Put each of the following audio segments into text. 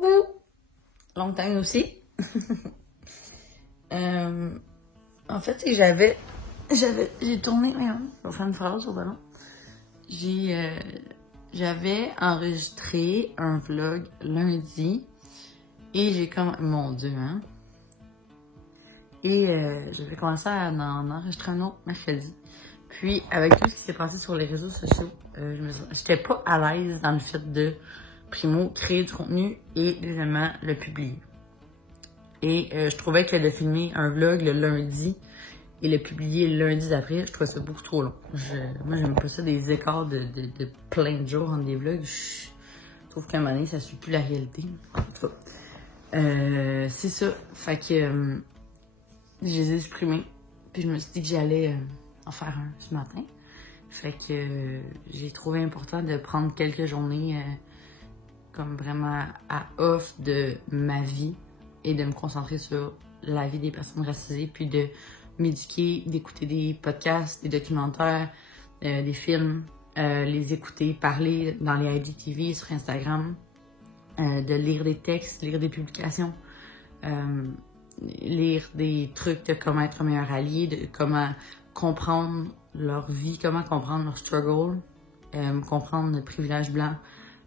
Coucou! Long time aussi. En fait, j'ai tourné, je vais faire une phrase au ballon. J'avais enregistré un vlog lundi et j'ai comme, mon Dieu, hein. Et j'avais commencé à en enregistrer un autre mercredi. Puis, avec tout ce qui s'est passé sur les réseaux sociaux, j'étais pas à l'aise dans le fait de, primo, créer du contenu et, deuxièmement, le publier. Et je trouvais que de filmer un vlog le lundi et le publier le lundi d'après, je trouvais ça beaucoup trop long. Moi, j'aime pas ça, des écarts de plein de jours entre des vlogs. Je trouve qu'à un moment donné, ça suit plus la réalité. En tout cas, c'est ça. Fait que je les ai supprimés. Puis je me suis dit que j'allais en faire un ce matin. Fait que j'ai trouvé important de prendre quelques journées comme vraiment à off de ma vie et de me concentrer sur la vie des personnes racisées, puis de m'éduquer, d'écouter des podcasts, des documentaires, des films, les écouter, parler dans les IGTV, sur Instagram, de lire des textes, lire des publications, lire des trucs de comment être un meilleur allié, de comment comprendre leur vie, comment comprendre leur struggle, comprendre notre privilège blanc,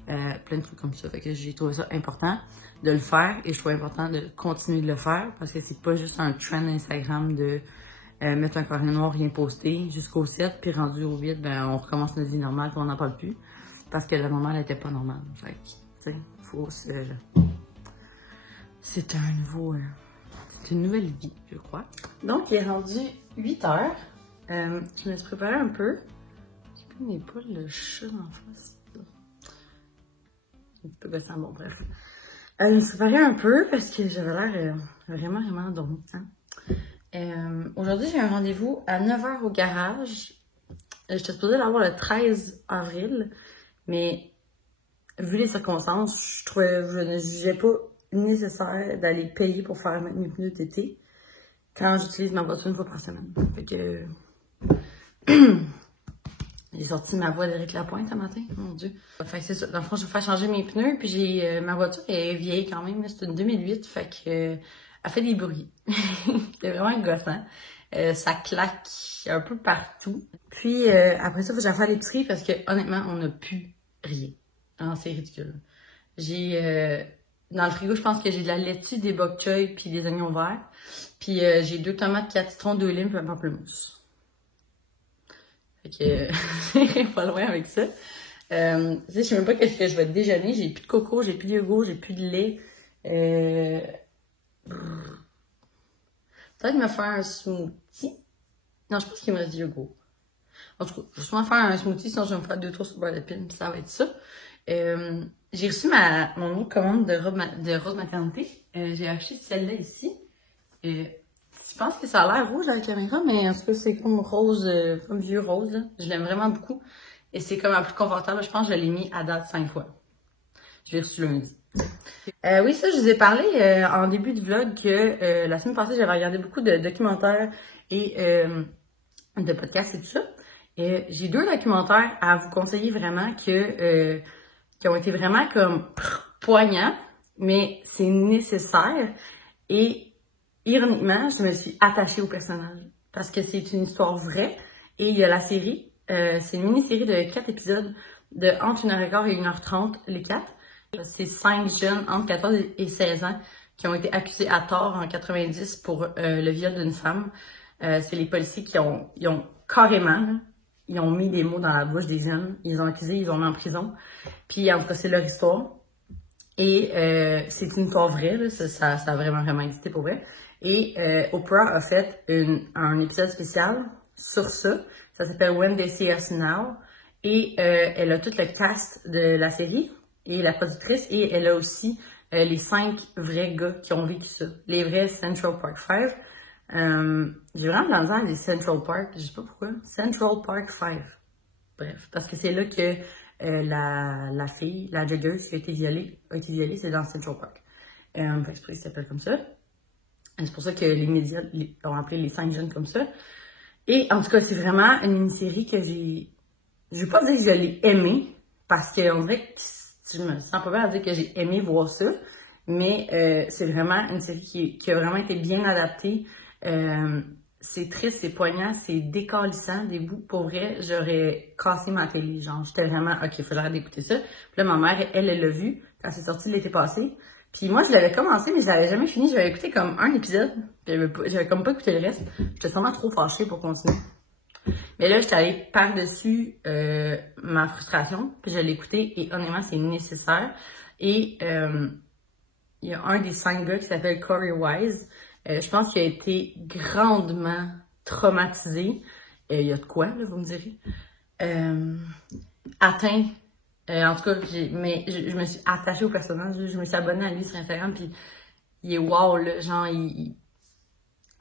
plein de trucs comme ça. Fait que j'ai trouvé ça important de le faire et je trouve important de continuer de le faire parce que c'est pas juste un trend Instagram de mettre un carré noir, rien poster jusqu'au 7 puis rendu au 8, ben on recommence notre vie normale puis on n'en parle plus parce que la normale était pas normale. Fait que, tu sais, faut se... C'est une nouvelle vie, je crois. Donc, il est rendu 8 heures. Je me suis préparée un peu. J'ai pris mes poules, le chat en face. Un petit peu gossant, bon, bref. Je me suis préparée un peu parce que j'avais l'air vraiment endormie. Hein? Aujourd'hui, j'ai un rendez-vous à 9h au garage. J'étais supposée l'avoir le 13 avril, mais vu les circonstances, je ne jugeais pas nécessaire d'aller payer pour faire mes pneus d'été quand j'utilise ma voiture une fois par semaine. Fait que j'ai sorti ma voix d'Éric Lapointe ce matin, mon Dieu. Fait que c'est ça. Dans le fond, je vais faire changer mes pneus, puis j'ai ma voiture est vieille quand même, c'est une 2008, fait que elle fait des bruits. C'est vraiment gossant. Ça claque un peu partout. Puis après ça, faut que j'aille faire l'épicerie parce que honnêtement, on n'a plus rien. Ah, c'est ridicule. J'ai dans le frigo, je pense que j'ai de la laitue, des bok choy puis des oignons verts. Puis j'ai 2 tomates, 4 citrons, 2 limes puis un pamplemousse. Fait que pas loin avec ça. Tu sais, je sais même pas qu'est-ce que je vais déjeuner. J'ai plus de coco, j'ai plus de yogourt, j'ai plus de lait. Peut-être me faire un smoothie. Non, je pense qu'il me reste du yogourt. En tout cas, je vais sûrement faire un smoothie, sinon je vais me faire 2 tours sur le beurre d'épine, puis ça va être ça. J'ai reçu mon autre commande de Rose Maternité. J'ai acheté celle-là ici. Je pense que ça a l'air rouge à la caméra, mais en tout cas, c'est comme rose, comme vieux rose. Là. Je l'aime vraiment beaucoup. Et c'est comme la plus confortable. Je pense que je l'ai mis à date 5 fois. Je l'ai reçu lundi. Oui, ça, je vous ai parlé en début de vlog que la semaine passée, j'avais regardé beaucoup de documentaires et de podcasts et tout ça. J'ai 2 documentaires à vous conseiller vraiment qui ont été vraiment comme poignants, mais c'est nécessaire. Et ironiquement, je me suis attachée au personnage parce que c'est une histoire vraie. Et il y a la série, c'est une mini-série de 4 épisodes de entre 1h15 et 1h30, les 4. C'est 5 jeunes entre 14 et 16 ans qui ont été accusés à tort en 90 pour le viol d'une femme. C'est les policiers qui ont carrément, là, ils ont mis des mots dans la bouche des jeunes, ils les ont accusés, ils les ont mis en prison. Puis en tout cas, c'est leur histoire. Et c'est une histoire vraie, là, ça a vraiment existé pour vrai. Et Oprah a fait un épisode spécial sur ça. Ça s'appelle When They See Us Now. Et elle a tout le cast de la série et la productrice. Et elle a aussi les 5 vrais gars qui ont vécu ça. Les vrais Central Park 5. J'ai vraiment de la misère des Central Park. Je sais pas pourquoi. Central Park 5. Bref, parce que c'est là que la fille, la joggeuse qui a été violée, c'est dans Central Park. Fait que ça s'appelle comme ça. C'est pour ça que les médias ont appelé les 5 jeunes comme ça. Et en tout cas, c'est vraiment une mini-série que je vais pas dire que je l'ai aimée, parce qu'on dirait que je me sens pas bien à dire que j'ai aimé voir ça. mais c'est vraiment une série qui a vraiment été bien adaptée. C'est triste, c'est poignant, c'est décalissant des bouts. Pour vrai, j'aurais cassé ma télé. Genre, j'étais vraiment, ok, faut que j'arrête d'écouter ça. Puis là, ma mère, elle l'a vu quand c'est sorti l'été passé. Puis moi, je l'avais commencé, mais je l'avais jamais fini. J'avais écouté comme un épisode. J'avais comme pas écouté le reste. J'étais sûrement trop fâchée pour continuer. Mais là, j'étais allée par-dessus ma frustration. Puis je l'ai écouté et honnêtement, c'est nécessaire. Et il y a un des 5 gars qui s'appelle Corey Wise. Je pense qu'il a été grandement traumatisé. Il y a de quoi, là, vous me direz? Atteint. En tout cas, je me suis attachée au personnage. Je me suis abonnée à lui sur Instagram. Puis il est wow, là. Genre,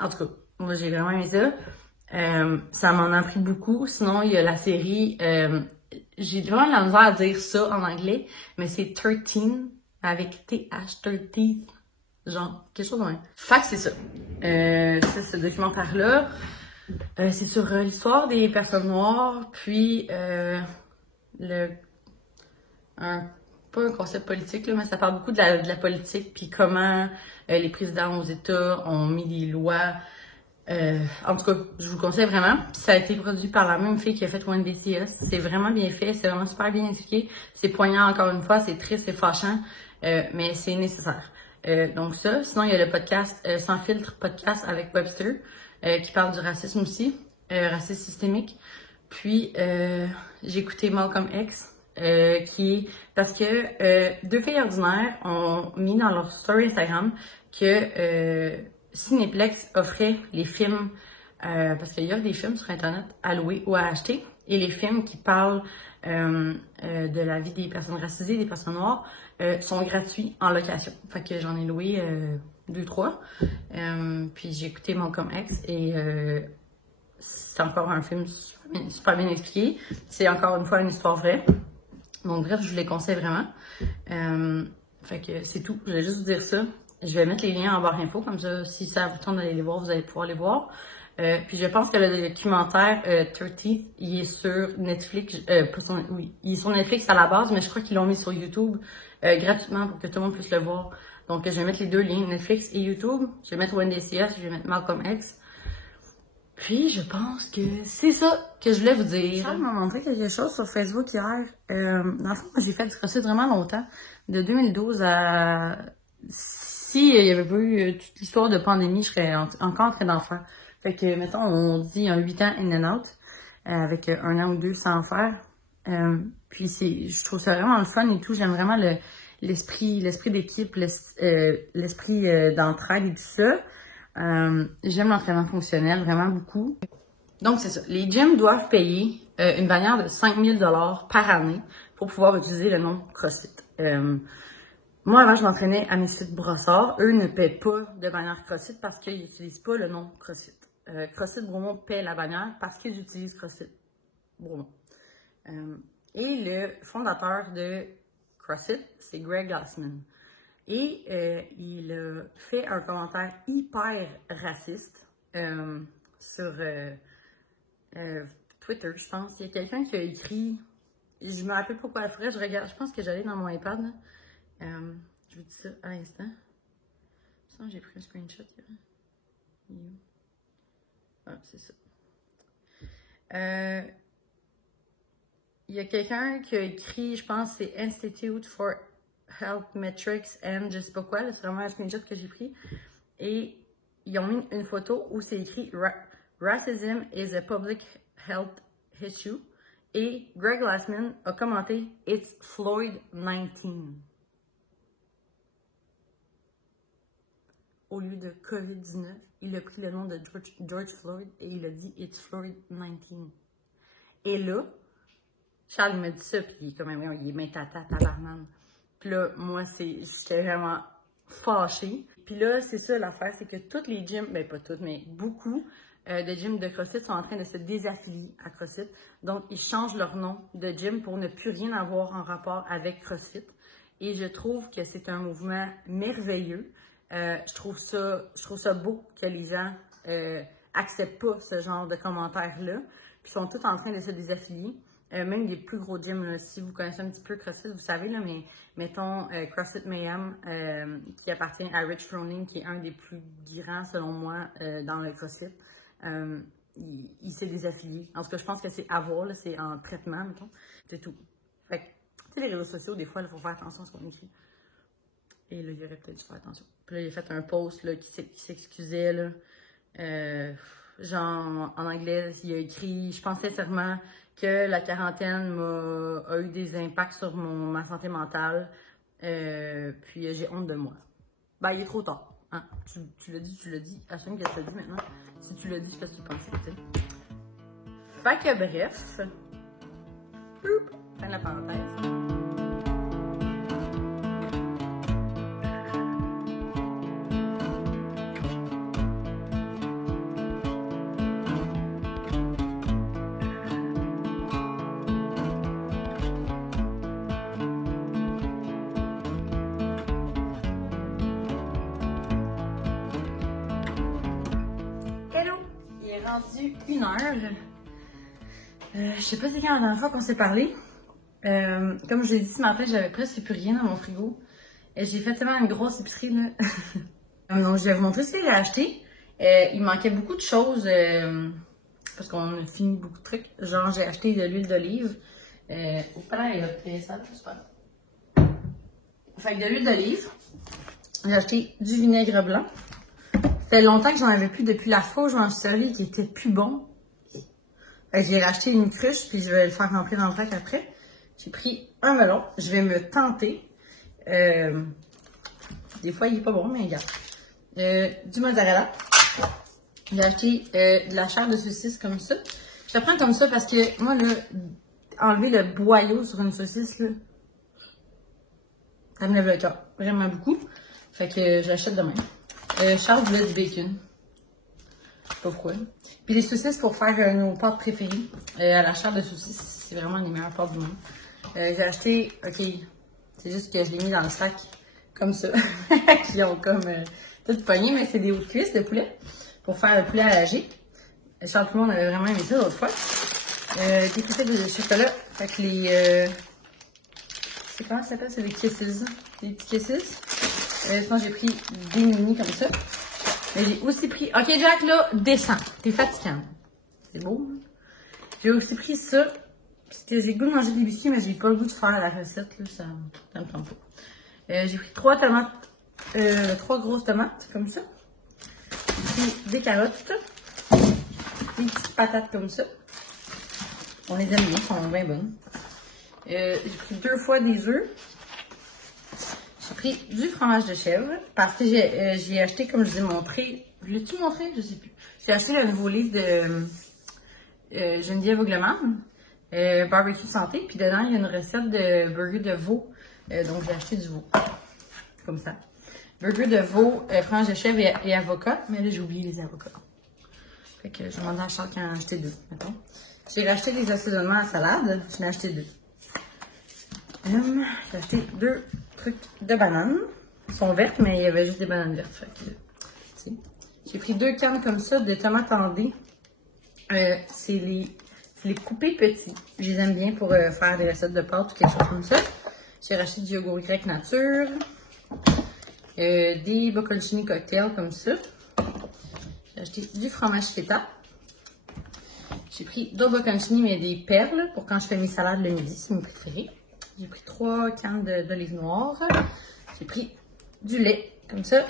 en tout cas, moi, j'ai vraiment aimé ça. Ça m'en a pris beaucoup. Sinon, il y a la série... j'ai vraiment la misère à dire ça en anglais, mais c'est 13 avec TH, 13. Genre, quelque chose de même. Fait que c'est ça. C'est ce documentaire-là. C'est sur l'histoire des personnes noires, puis pas un concept politique, là, mais ça parle beaucoup de la politique, puis comment les présidents aux États ont mis des lois. En tout cas, je vous le conseille vraiment. Ça a été produit par la même fille qui a fait One DCS. C'est vraiment bien fait, c'est vraiment super bien expliqué. C'est poignant encore une fois, c'est triste, c'est fâchant, mais c'est nécessaire. Donc ça, sinon il y a le podcast Sans filtre podcast avec Webster qui parle du racisme aussi, racisme systémique. Puis j'ai écouté Malcolm X parce que deux filles ordinaires ont mis dans leur story Instagram que Cinéplex offrait les films parce qu'il y a des films sur internet à louer ou à acheter et les films qui parlent de la vie des personnes racisées, des personnes noires, sont gratuits en location. Fait que j'en ai loué 2-3. Puis j'ai écouté Malcolm X et c'est encore un film super bien expliqué. C'est encore une fois une histoire vraie. Donc bref, je vous les conseille vraiment. Fait que c'est tout. Je vais juste vous dire ça. Je vais mettre les liens en barre info, comme ça, si ça vous tente d'aller les voir, vous allez pouvoir les voir. Puis je pense que le documentaire 30, il est sur Netflix. Oui, il est sur Netflix à la base, mais je crois qu'ils l'ont mis sur YouTube gratuitement pour que tout le monde puisse le voir. Donc je vais mettre les deux liens, Netflix et YouTube. Je vais mettre OneDCS, je vais mettre Malcolm X. Puis je pense que c'est ça que je voulais vous dire. Charles m'a montré quelque chose sur Facebook hier. Dans le fond, moi, j'ai fait du CrossFit vraiment longtemps, de 2012 à... Si il y avait pas eu toute l'histoire de pandémie, je serais encore en train d'en faire. Fait que, mettons, on dit un 8 ans in and out, avec 1 an ou 2 sans en faire. Puis je trouve ça vraiment le fun et tout. J'aime vraiment l'esprit d'équipe, l'esprit d'entraide et tout ça. J'aime l'entraînement fonctionnel vraiment beaucoup. Donc, c'est ça. Les gyms doivent payer une bannière de 5 000 $ par année pour pouvoir utiliser le nom CrossFit. Moi, avant, je m'entraînais à Misfit Brossard. Eux ne paient pas de bannière CrossFit parce qu'ils n'utilisent pas le nom CrossFit. CrossFit Bromont paie la bannière parce qu'ils utilisent CrossFit Bromont. Et le fondateur de CrossFit, c'est Greg Glassman. Et il a fait un commentaire hyper raciste sur Twitter, je pense. Il y a quelqu'un qui a écrit, je me rappelle pas quoi faire, je regarde, je pense que j'allais dans mon iPad, là. Je vous dis ça à l'instant. Ça, j'ai pris un screenshot. Ah, c'est ça. Il y a quelqu'un qui a écrit, je pense, c'est Institute for Health Metrics and je sais pas quoi, c'est vraiment un screenshot que j'ai pris. Et ils ont mis une photo où c'est écrit Racism is a public health issue. Et Greg Glassman a commenté It's Floyd 19. Au lieu de COVID-19, il a pris le nom de George Floyd et il a dit It's Floyd 19. Et là, Charles m'a dit ça, puis quand même, il est main tata, tabarnane. Puis là, moi, j'étais vraiment fâchée. Puis là, c'est ça l'affaire, c'est que toutes les gyms, ben pas toutes, mais beaucoup de gyms de CrossFit sont en train de se désaffilier à CrossFit. Donc, ils changent leur nom de gym pour ne plus rien avoir en rapport avec CrossFit. Et je trouve que c'est un mouvement merveilleux. Je trouve ça beau que les gens acceptent pas ce genre de commentaires-là. Puis ils sont tous en train de se désaffilier. même des plus gros gyms, là, si vous connaissez un petit peu CrossFit, vous savez, là, mais mettons CrossFit Mayhem, qui appartient à Rich Froning, qui est un des plus grands, selon moi, dans le CrossFit. Il s'est désaffilié. En tout cas, je pense que c'est à voir, là, c'est en traitement, mettons. C'est tout. Fait que, tu sais, les réseaux sociaux, des fois, il faut faire attention à ce qu'on écrit. Et là, il aurait peut-être dû faire attention. Puis là, il a fait un post là, qui s'excusait, là. Genre, en anglais, il a écrit « Je pense sincèrement que la quarantaine a eu des impacts sur ma santé mentale. Puis j'ai honte de moi. » Ben, il est trop tard. Hein? Tu l'as dit. Assume que tu l'as dit maintenant. Si tu l'as dit, c'est parce que tu le pensais, tu sais. Fait que bref. Fin de la parenthèse. Rendu 1h. Je sais pas c'est quand la dernière fois qu'on s'est parlé. Comme je l'ai dit ce matin, j'avais presque plus rien dans mon frigo. Et j'ai fait tellement une grosse épicerie, là. Donc, je vais vous montrer ce que j'ai acheté. Il manquait beaucoup de choses, parce qu'on a fini beaucoup de trucs. Genre, j'ai acheté de l'huile d'olive. Au palais, il a pris ça, c'est pas grave. Fait que de l'huile d'olive. J'ai acheté du vinaigre blanc. Ça fait longtemps que j'en avais plus depuis la fois où je m'en suis servi qui était plus bon. J'ai racheté une cruche puis je vais le faire remplir dans le sac après. J'ai pris un melon. Je vais me tenter. Des fois, il est pas bon, mais regarde. Du mozzarella. J'ai acheté de la chair de saucisse comme ça. Je la prends comme ça parce que moi, là, enlever le boyau sur une saucisse, là, ça me lève le cœur. Vraiment beaucoup. Fait que je l'achète demain. Charles voulait du bacon. Je sais pas pourquoi. Puis les saucisses pour faire nos pâtes préférées. À la chair de saucisse, c'est vraiment les meilleures pâtes du monde. J'ai acheté, ok, c'est juste que je l'ai mis dans le sac comme ça. Qui ont comme toutes pogné, mais c'est des hauts de cuisse de poulet pour faire le poulet à l'âgé. Charles tout le monde avait vraiment aimé ça l'autre fois. Des couchettes de chocolat. Fait que les... c'est comment ça s'appelle? C'est des kisses. Des petits kisses. Sinon, j'ai pris des mini comme ça. Mais j'ai aussi pris... Ok, Jack, là, descends. T'es fatigant. C'est beau. Hein? J'ai aussi pris ça. Parce que j'ai le goût de manger des biscuits, mais j'ai pas le goût de faire la recette. Là, ça me tente pas. J'ai pris 3 tomates. 3 grosses tomates, comme ça. J'ai pris des carottes. Des petites patates comme ça. On les aime bien, elles sont bien bonnes. J'ai pris 2 fois des œufs. J'ai pris du fromage de chèvre parce que j'ai acheté, comme je vous ai montré, je l'ai-tu montré? Je sais plus. J'ai acheté le nouveau livre de Geneviève Augleman, Barbecue Santé, puis dedans il y a une recette de burger de veau, donc j'ai acheté du veau, comme ça. Burger de veau, fromage de chèvre et avocat, mais là j'ai oublié les avocats. Fait que je demandais à Charles qu'il en a acheté 2, mettons. J'ai racheté des assaisonnements à salade, j'en ai acheté 2. J'ai acheté 2 trucs de bananes. Elles sont vertes, mais il y avait juste des bananes vertes. Fait que, j'ai pris 2 cannes comme ça de tomates en dés. C'est les coupés petits. Je les aime bien pour faire des recettes de pâtes ou quelque chose comme ça. J'ai racheté du yogourt grec nature. Des bocconcini cocktails comme ça. J'ai acheté du fromage feta. J'ai pris d'autres bocconcini, mais des perles pour quand je fais mes salades le midi. C'est mes préférés. J'ai pris 3 cannes d'olive noire. J'ai pris du lait, comme ça.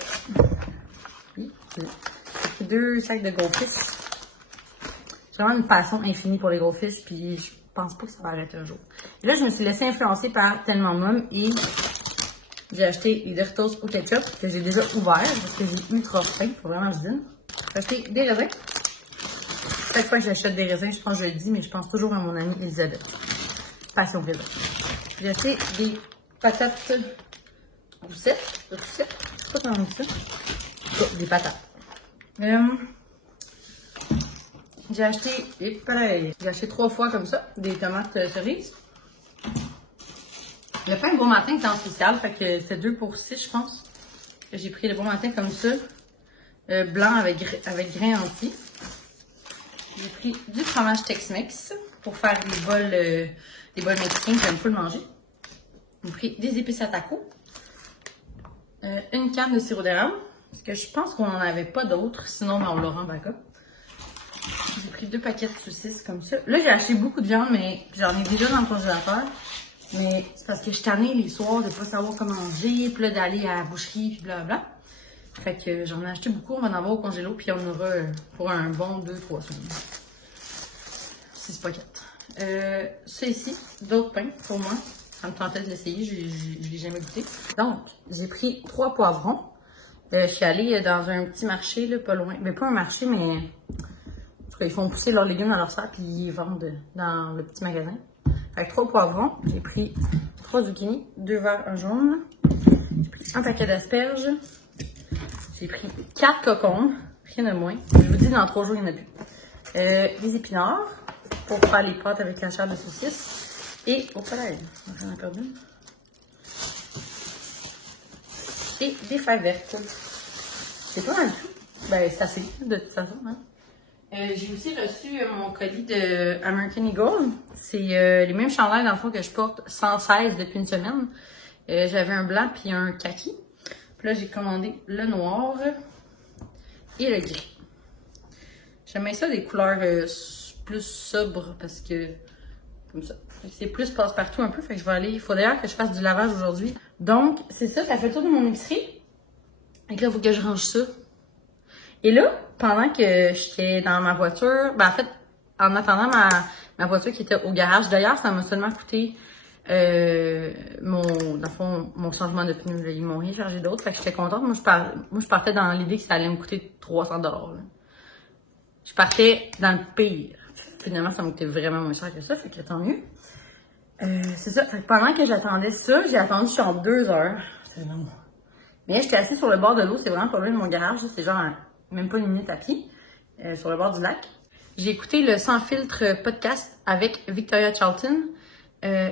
J'ai pris 2 sacs de goldfish. J'ai vraiment une passion infinie pour les goldfish, puis je pense pas que ça va arrêter un jour. Et là, je me suis laissée influencer par Tellement Mom et j'ai acheté les Doritos au ketchup que j'ai déjà ouvert parce que j'ai ultra faim. Faut vraiment que je dîne. J'ai acheté des raisins. Chaque fois que j'achète des raisins, je pense que je le dis, mais je pense toujours à mon amie Elisabeth. Passion raisin. J'ai acheté des patates roussettes. Je sais pas comment on dit ça. Oh, des patates. J'ai acheté 3 fois comme ça, des tomates cerises. Le pain Bon Matin était en spécial, fait que c'est 2 pour 6, je pense. J'ai pris le Bon Matin comme ça, blanc avec grain entier. J'ai pris du fromage Tex-Mex. pour faire des bols mexicains, j'aime pas le manger. J'ai pris des épices à taco, une canne de sirop d'érable, parce que je pense qu'on n'en avait pas d'autres, sinon ben, on l'aura en backup. J'ai pris 2 paquets de saucisses comme ça. Là, j'ai acheté beaucoup de viande, mais j'en ai déjà dans le congélateur. Mais c'est parce que je suis tannée les soirs de pas savoir comment manger, puis là d'aller à la boucherie, puis blablabla. Fait que j'en ai acheté beaucoup, on va en avoir au congélo, puis on aura pour un bon 2-3 semaines. 6 paquets. Ça ici, d'autres pains pour moi. Ça me tentait de l'essayer, je l'ai jamais goûté. Donc, j'ai pris 3 poivrons. Je suis allée dans un petit marché, là, pas loin. Mais pas un marché, mais... En tout cas, ils font pousser leurs légumes dans leur sac, puis ils vendent dans le petit magasin. Avec 3 poivrons, j'ai pris 3 zucchini, 2 verres, un jaune. J'ai pris un paquet d'asperges. J'ai pris 4 cocombes, rien de moins. Je vous dis, dans 3 jours, il n'y en a plus. Des épinards pour faire les pâtes avec la chair de saucisse. Et au collège, j'en ai perdu. Et des fèves vertes. C'est pas mal tout. Ben, c'est assez, de toute façon. Hein. J'ai aussi reçu mon colis de American Eagle. C'est les mêmes chandails, dans le fond, que je porte sans cesse depuis une semaine. J'avais un blanc puis un kaki. Puis là, j'ai commandé le noir et le gris. J'aime bien ça, des couleurs plus sobres parce que, comme ça. C'est plus passe-partout un peu, fait que je vais aller. Il faut d'ailleurs que je fasse du lavage aujourd'hui. Donc, c'est ça, ça fait le tour de mon épicerie. Et là, il faut que je range ça. Et là, pendant que j'étais dans ma voiture, ben en fait, en attendant ma voiture qui était au garage, d'ailleurs, ça m'a seulement coûté dans le fond, mon changement de pneu. Là. Ils m'ont rien chargé d'autre, fait que j'étais contente. Moi, je partais dans l'idée que ça allait me coûter 300 $. Je partais dans le pire. Finalement, ça m'a coûté vraiment moins cher que ça, fait que tant mieux. C'est ça, fait que pendant que j'attendais ça, j'ai attendu genre 2 heures. C'est long. Mais j'étais assise sur le bord de l'eau, c'est vraiment pas loin de mon garage, c'est genre même pas une minute à pied, sur le bord du lac. J'ai écouté le Sans Filtre podcast avec Victoria Charlton.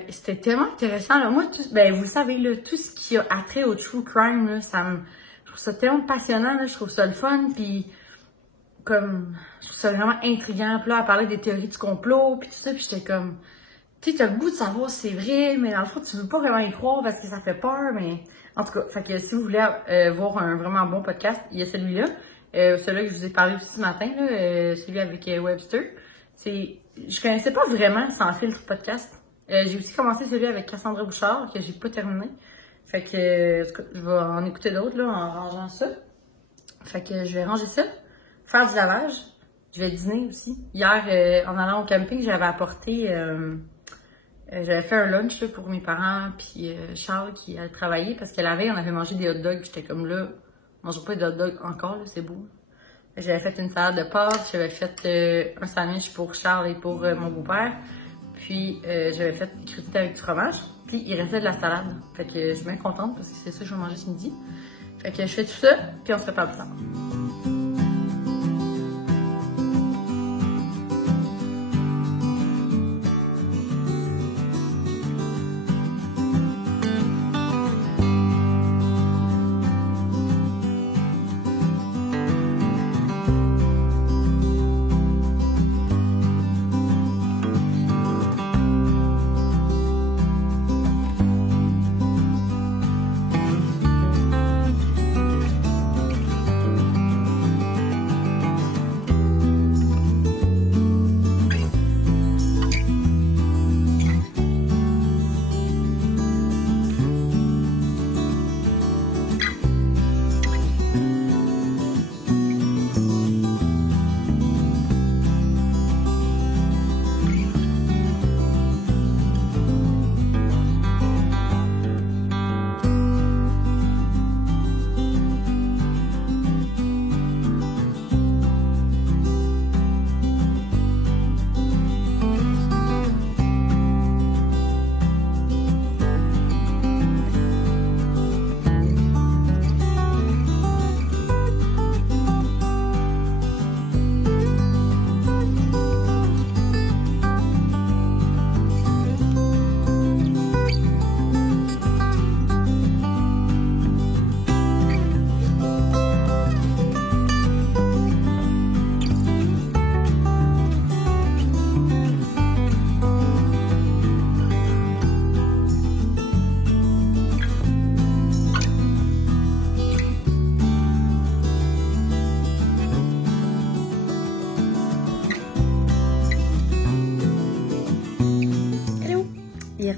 C'était tellement intéressant. Là. Moi, vous savez, là, tout ce qui a attrait au true crime, là, je trouve ça tellement passionnant, là, je trouve ça le fun, puis comme, je trouve ça vraiment intriguant. Puis là, elle parlait des théories du complot, puis tout ça, puis j'étais comme, tu sais, t'as le goût de savoir si c'est vrai, mais dans le fond, tu veux pas vraiment y croire parce que ça fait peur, mais en tout cas, fait que si vous voulez voir un vraiment bon podcast, il y a celui-là. Celui-là que je vous ai parlé aussi ce matin, là, celui avec Webster. Je connaissais pas vraiment Sans Filtre podcast. J'ai aussi commencé celui avec Cassandra Bouchard, que j'ai pas terminé. Fait que, je vais en écouter d'autres, là, en rangeant ça. Fait que je vais ranger ça, faire du lavage. Je vais dîner aussi. Hier, en allant au camping, j'avais apporté, j'avais fait un lunch là, pour mes parents, puis Charles qui allait travailler, parce que la veille, on avait mangé des hot dogs. J'étais comme là, on mange pas de hot dogs encore, là, c'est beau. J'avais fait une salade de pâtes, j'avais fait un sandwich pour Charles et pour mon beau-père. Puis j'avais fait des crudités avec du fromage. Puis il restait de la salade. Fait que je suis bien contente parce que c'est ça que je vais manger ce midi. Fait que je fais tout ça, puis on se reparle plus tard.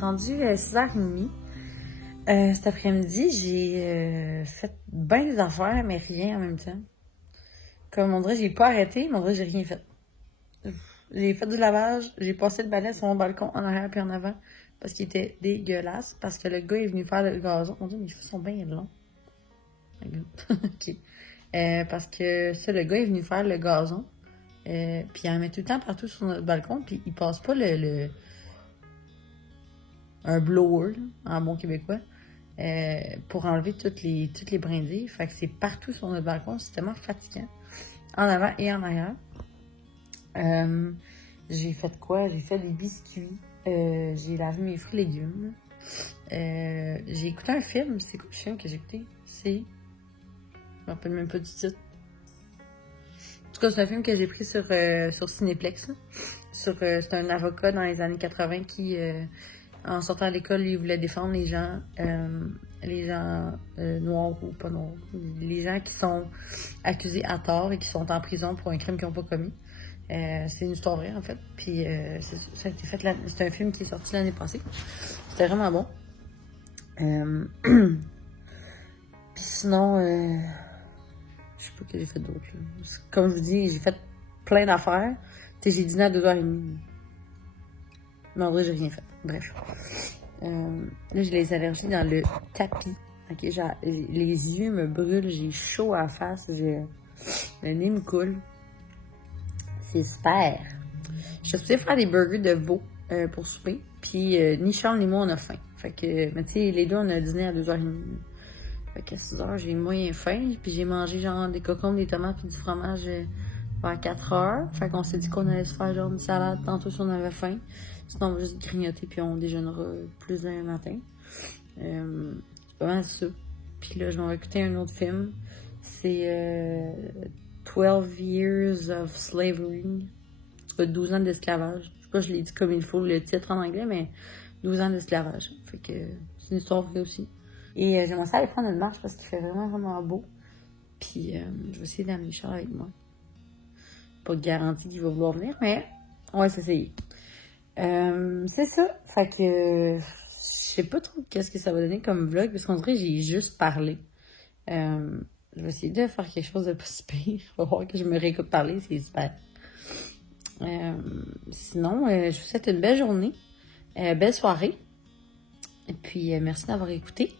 rendu 6h30. Cet après-midi, j'ai fait bien des affaires, mais rien en même temps. Comme on dirait, j'ai pas arrêté, mais on dirait que j'ai rien fait. J'ai fait du lavage, j'ai passé le balai sur mon balcon en arrière puis en avant parce qu'il était dégueulasse, parce que le gars est venu faire le gazon. On dit, mes cheveux sont bien longs. Ok. Parce que ça, le gars est venu faire le gazon. Puis il en met tout le temps partout sur notre balcon, puis il passe pas un blower, là, en bon québécois, pour enlever toutes les brindilles. Fait que c'est partout sur notre balcon, c'est tellement fatigant. En avant et en arrière. J'ai fait quoi? J'ai fait des biscuits. J'ai lavé mes fruits et légumes. J'ai écouté un film. C'est quoi le film que j'ai écouté? Je me rappelle même pas du titre. En tout cas, c'est un film que j'ai pris sur Cinéplex. C'est un avocat dans les années 80 qui, en sortant de l'école, il voulait défendre les gens noirs ou pas noirs. Les gens qui sont accusés à tort et qui sont en prison pour un crime qu'ils n'ont pas commis. C'est une histoire vraie, en fait. Puis, ça a été fait c'est un film qui est sorti l'année passée. C'était vraiment bon. Puis sinon, je sais pas ce que j'ai fait d'autre. Comme je vous dis, j'ai fait plein d'affaires. Tu sais, j'ai dîné à 2h30. Mais en vrai, j'ai rien fait. Bref. Là, j'ai les allergies dans le tapis. Ok, les yeux me brûlent, j'ai chaud à la face, le nez me coule. C'est super. Je suis supposée faire des burgers de veau pour souper. Puis ni Charles ni moi, on a faim. Fait que, mais tu sais, les deux, on a dîné à 2h30. Fait qu'à 6h, j'ai moyen faim. Puis j'ai mangé genre des cocombes, des tomates puis du fromage vers 4h. Fait qu'on s'est dit qu'on allait se faire genre une salade tantôt si on avait faim. Sinon, on va juste grignoter puis on déjeunera plus d'un matin. C'est pas mal ça. Puis là, je vais écouter un autre film. C'est 12 Years of Slavery. En tout cas, 12 ans d'esclavage. Je sais pas, je l'ai dit comme il faut le titre en anglais, mais 12 ans d'esclavage. Fait que c'est une histoire vraie aussi. Et j'aimerais ça aller prendre une marche parce qu'il fait vraiment, vraiment beau. Puis je vais essayer d'amener Charles avec moi. Pas de garantie qu'il va vouloir venir, mais on va s'essayer. C'est ça. Fait que je sais pas trop qu'est-ce que ça va donner comme vlog, parce qu'on dirait que j'ai juste parlé. Je vais essayer de faire quelque chose de pas si pire. On va voir que je me réécoute parler, c'est super. Sinon, je vous souhaite une belle journée, belle soirée. Et puis, merci d'avoir écouté.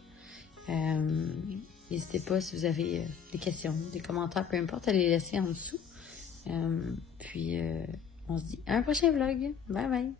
N'hésitez pas si vous avez des questions, des commentaires, peu importe, à les laisser en dessous. Puis, on se dit à un prochain vlog. Bye bye!